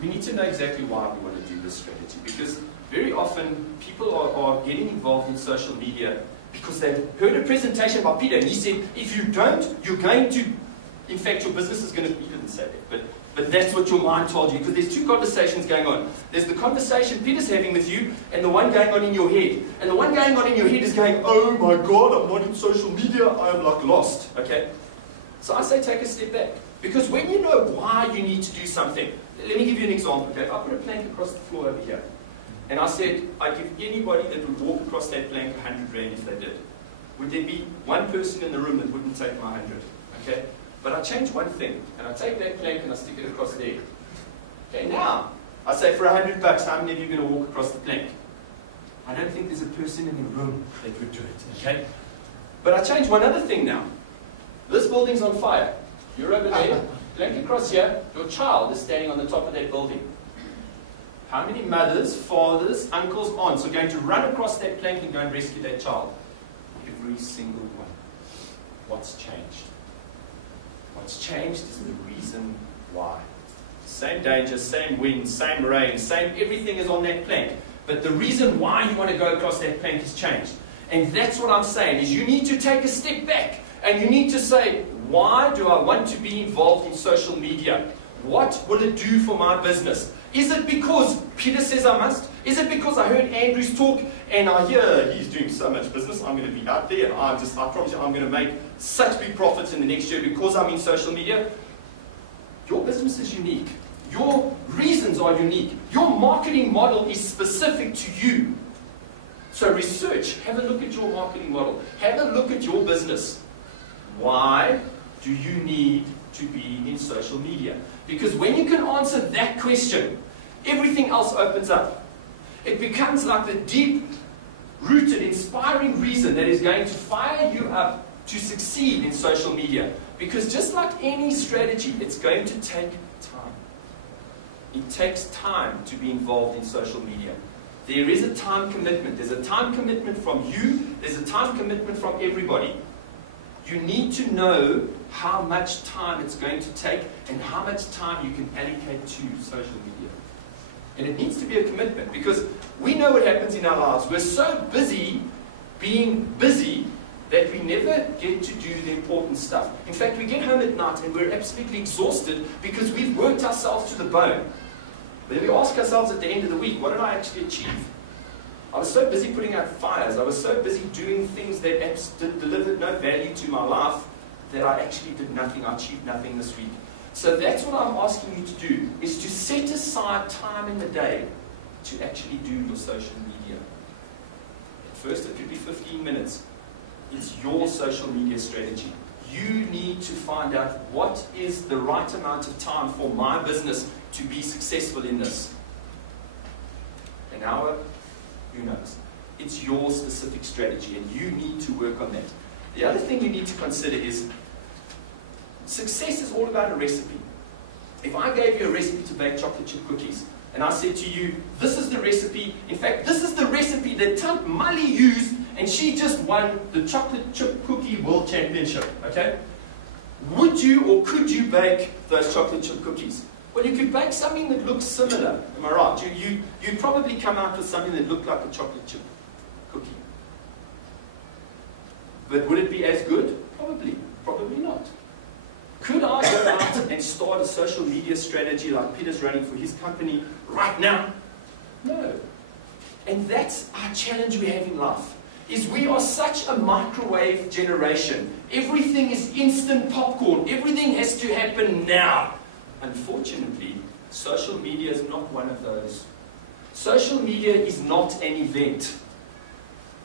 We need to know exactly why we want to do this strategy, because very often people are getting involved in social media because they've heard a presentation by Peter and he said, if you don't, you're going to, in fact, your business is going to, he didn't say that, but that's what your mind told you, because there's two conversations going on. There's the conversation Peter's having with you and the one going on in your head. And the one going on in your head is going, oh my God, I'm not in social media, I am like lost, okay? So I say take a step back, because when you know why you need to do something, let me give you an example, okay? If I put a plank across the floor over here, and I said, I'd give anybody that would walk across that plank 100 Rand if they did. Would there be one person in the room that wouldn't take my 100? Okay? But I change one thing, and I take that plank and I stick it across there. Okay, now, I say for $100, how many of you are going to walk across the plank? I don't think there's a person in the room that would do it, okay? But I change one other thing now. This building's on fire. You're over there, plank across here, your child is standing on the top of that building. How many mothers, fathers, uncles, aunts are going to run across that plank and go and rescue that child? Every single one. What's changed? What's changed is the reason why. Same danger, same wind, same rain, same everything is on that plank. But the reason why you want to go across that plank has changed. And that's what I'm saying, is you need to take a step back and you need to say, why do I want to be involved in social media? What will it do for my business? Is it because Peter says I must? Is it because I heard Andrew's talk and I hear he's doing so much business, I'm going to be out there and I promise you I'm going to make such big profits in the next year because I'm in social media? Your business is unique. Your reasons are unique. Your marketing model is specific to you. So research, have a look at your marketing model. Have a look at your business. Why do you need to be in social media? Because when you can answer that question, everything else opens up. It becomes like the deep-rooted, inspiring reason that is going to fire you up to succeed in social media. Because just like any strategy, it's going to take time. It takes time to be involved in social media. There is a time commitment. There's a time commitment from you. There's a time commitment from everybody. You need to know how much time it's going to take and how much time you can allocate to social media. And it needs to be a commitment, because we know what happens in our lives. We're so busy being busy that we never get to do the important stuff. In fact, we get home at night and we're absolutely exhausted because we've worked ourselves to the bone. But then we ask ourselves at the end of the week, what did I actually achieve? I was so busy putting out fires, I was so busy doing things that delivered no value to my life that I actually did nothing, I achieved nothing this week. So that's what I'm asking you to do, is to set aside time in the day to actually do your social media. At first it could be 15 minutes. It's your social media strategy. You need to find out what is the right amount of time for my business to be successful in this. An hour? Who knows? It's your specific strategy and you need to work on that. The other thing you need to consider is success is all about a recipe. If I gave you a recipe to bake chocolate chip cookies and I said to you, this is the recipe, in fact this is the recipe that Tant Mully used and she just won the chocolate chip cookie world championship, okay? Would you or could you bake those chocolate chip cookies? Well, you could bake something that looks similar, am I right? You'd probably come out with something that looked like a chocolate chip cookie. But would it be as good? Probably. Probably not. Could I go out and start a social media strategy like Peter's running for his company right now? No. And that's our challenge we have in life, is we are such a microwave generation. Everything is instant popcorn. Everything has to happen now. Unfortunately, social media is not one of those. Social media is not an event.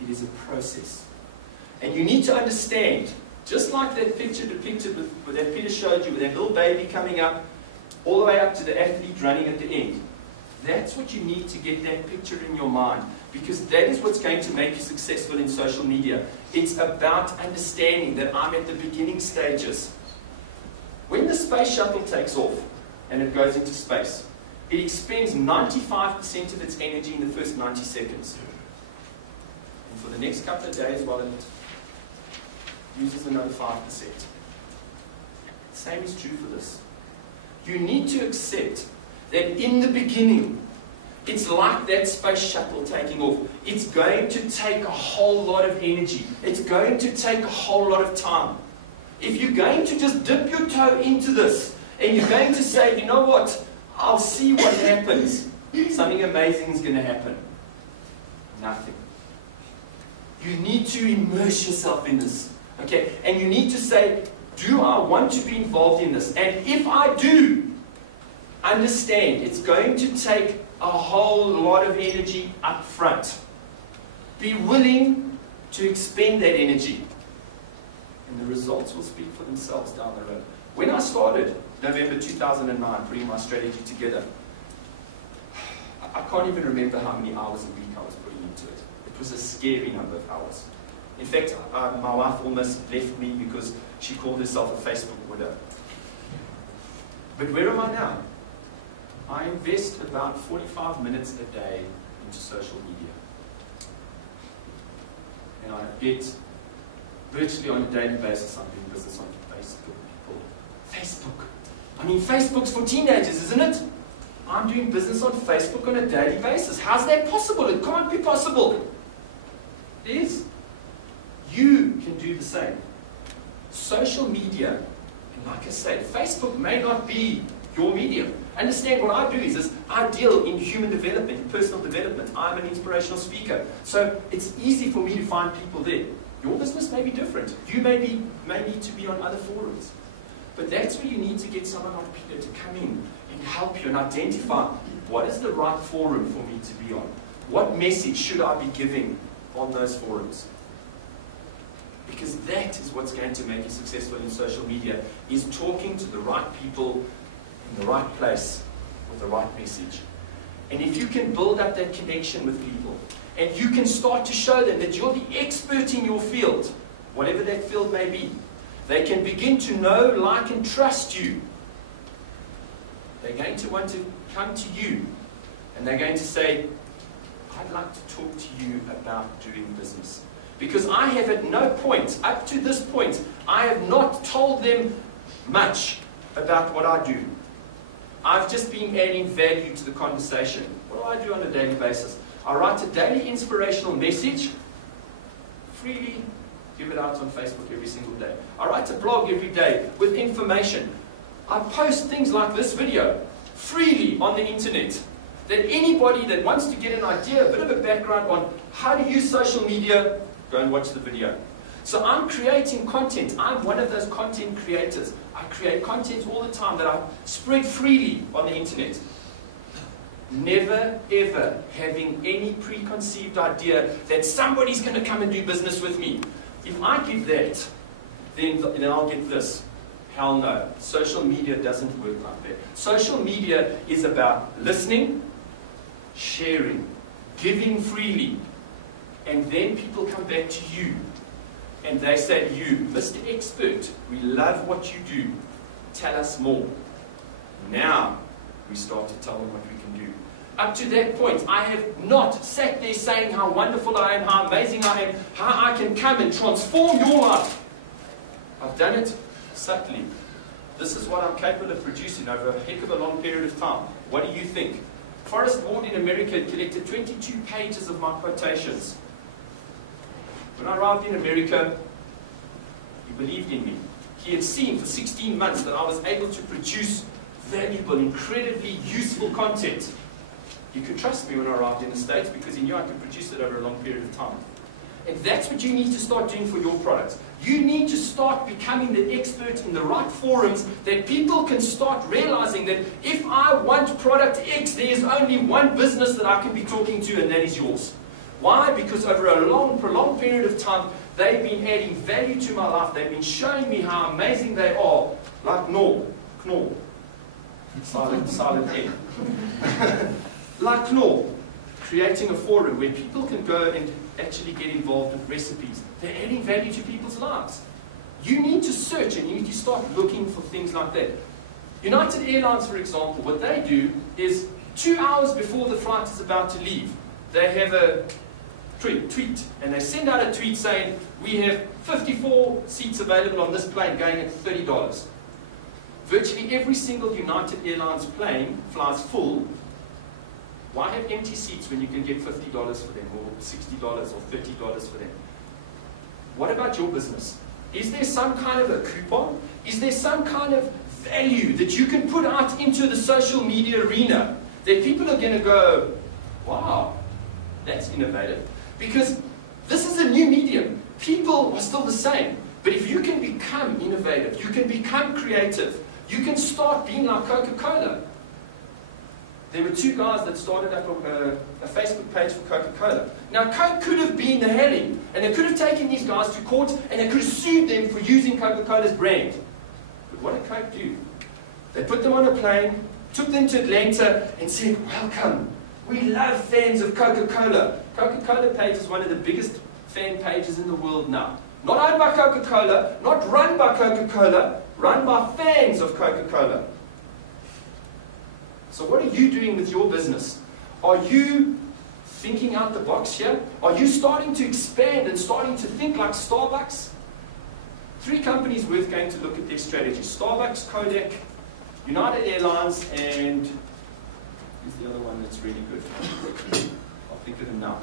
It is a process. And you need to understand, just like that picture depicted with that Peter showed you, with that little baby coming up, all the way up to the athlete running at the end. That's what you need to get that picture in your mind, because that is what's going to make you successful in social media. It's about understanding that I'm at the beginning stages. When the space shuttle takes off and it goes into space, it expends 95% of its energy in the first 90 seconds. And for the next couple of days, while it uses another 5%. Same is true for this. You need to accept that in the beginning, it's like that space shuttle taking off. It's going to take a whole lot of energy. It's going to take a whole lot of time. If you're going to just dip your toe into this, and you're going to say, you know what, I'll see what happens, something amazing is going to happen. Nothing. You need to immerse yourself in this. Okay? And you need to say, do I want to be involved in this? And if I do, understand it's going to take a whole lot of energy up front. Be willing to expend that energy. And the results will speak for themselves down the road. When I started, November 2009, putting my strategy together, I can't even remember how many hours a week I was putting into it. It was a scary number of hours. In fact, my wife almost left me because she called herself a Facebook widow. But where am I now? I invest about 45 minutes a day into social media. And I get virtually on a daily basis I'm doing business on Facebook, people. Facebook. I mean, Facebook's for teenagers, isn't it? I'm doing business on Facebook on a daily basis. How's that possible? It can't be possible. It is. You can do the same. Social media, and like I said, Facebook may not be your medium. Understand what I do is this, I deal in human development, in personal development. I'm an inspirational speaker. So it's easy for me to find people there. Your business may be different. You may need to be on other forums. But that's where you need to get someone like Peter to come in and help you and identify what is the right forum for me to be on. What message should I be giving on those forums? Because that is what's going to make you successful in social media, is talking to the right people in the right place with the right message. And if you can build up that connection with people, and you can start to show them that you're the expert in your field, whatever that field may be, they can begin to know, like, and trust you. They're going to want to come to you, and they're going to say, I'd like to talk to you about doing business. Because I have at no point, up to this point, I have not told them much about what I do. I've just been adding value to the conversation. What do I do on a daily basis? I write a daily inspirational message, freely give it out on Facebook every single day. I write a blog every day with information. I post things like this video freely on the internet, that anybody that wants to get an idea, a bit of a background on how to use social media, go and watch the video. So I'm creating content. I'm one of those content creators. I create content all the time that I spread freely on the internet. Never, ever having any preconceived idea that somebody's going to come and do business with me. If I give that, then I'll get this. Hell no. Social media doesn't work like that. Social media is about listening, sharing, giving freely. And then people come back to you. And they say to you, Mr. Expert, we love what you do. Tell us more. Now, we start to tell them what we can do. Up to that point, I have not sat there saying how wonderful I am, how amazing I am, how I can come and transform your life. I've done it subtly. This is what I'm capable of producing over a heck of a long period of time. What do you think? Forrest Ward in America collected 22 pages of my quotations. When I arrived in America, he believed in me. He had seen for 16 months that I was able to produce valuable, incredibly useful content. He could trust me when I arrived in the States because he knew I could produce it over a long period of time. And that's what you need to start doing for your products. You need to start becoming the expert in the right forums that people can start realizing that if I want product X, there is only one business that I can be talking to, and that is yours. Why? Because over a prolonged period of time, they've been adding value to my life. They've been showing me how amazing they are. Like Knorr. Silent N. Like Knorr. Creating a forum where people can go and actually get involved with recipes. They're adding value to people's lives. You need to search and you need to start looking for things like that. United Airlines, for example, what they do is 2 hours before the flight is about to leave, they have a tweet, and they send out a tweet saying, we have 54 seats available on this plane going at $30. virtually every single United Airlines plane flies full. Why have empty seats when you can get $50 for them, or $60 or $30 for them? What about your business? Is there some kind of a coupon? Is there some kind of value that you can put out into the social media arena that people are going to go, wow, that's innovative? Because this is a new medium. People are still the same. But if you can become innovative, you can become creative, you can start being like Coca-Cola. There were two guys that started up a Facebook page for Coca-Cola. Now, Coke could have been the helling, and they could have taken these guys to court, and they could have sued them for using Coca-Cola's brand. But what did Coke do? They put them on a plane, took them to Atlanta, and said, welcome. We love fans of Coca-Cola. Coca-Cola page is one of the biggest fan pages in the world now. Not owned by Coca-Cola, not run by Coca-Cola, run by fans of Coca-Cola. So what are you doing with your business? Are you thinking out the box here? Are you starting to expand and starting to think like Starbucks? 3 companies worth going to look at their strategy. Starbucks, Kodak, United Airlines, and who's the other one that's really good? I'll think of them now.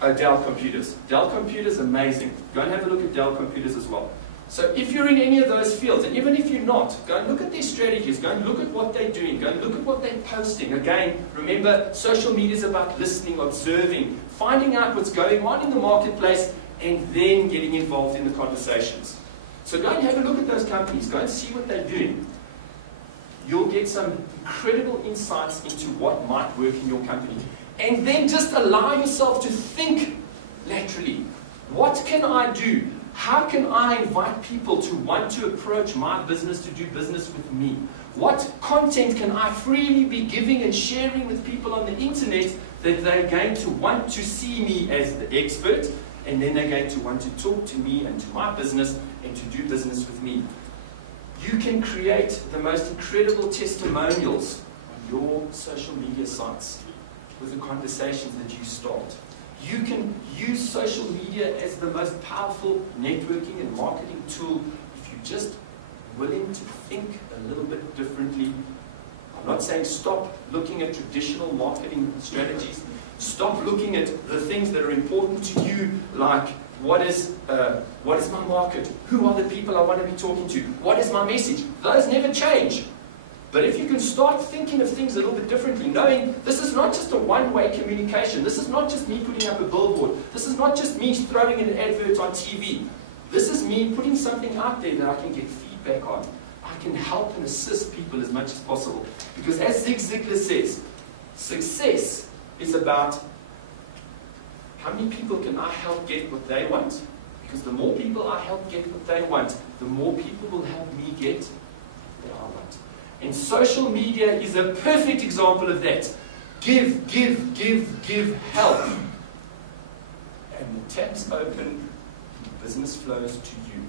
Dell Computers. Dell Computers, amazing. Go and have a look at Dell Computers as well. So if you're in any of those fields, and even if you're not, go and look at their strategies, go and look at what they're doing, go and look at what they're posting. Again, remember, social media is about listening, observing, finding out what's going on in the marketplace, and then getting involved in the conversations. So go and have a look at those companies, go and see what they're doing. You'll get some incredible insights into what might work in your company. And then just allow yourself to think laterally. What can I do? How can I invite people to want to approach my business, to do business with me? What content can I freely be giving and sharing with people on the internet that they're going to want to see me as the expert, and then they're going to want to talk to me and to my business and to do business with me? You can create the most incredible testimonials on your social media sites with the conversations that you start. You can use social media as the most powerful networking and marketing tool if you're just willing to think a little bit differently. I'm not saying stop looking at traditional marketing strategies. Stop looking at the things that are important to you, like what is my market? Who are the people I want to be talking to? What is my message? Those never change. But if you can start thinking of things a little bit differently, knowing this is not just a one-way communication, this is not just me putting up a billboard, this is not just me throwing an advert on TV, this is me putting something out there that I can get feedback on. I can help and assist people as much as possible. Because as Zig Ziglar says, success is about how many people can I help get what they want? Because the more people I help get what they want, the more people will help me get what I want. And social media is a perfect example of that. Give, give, give, give, help. And the taps open, and business flows to you.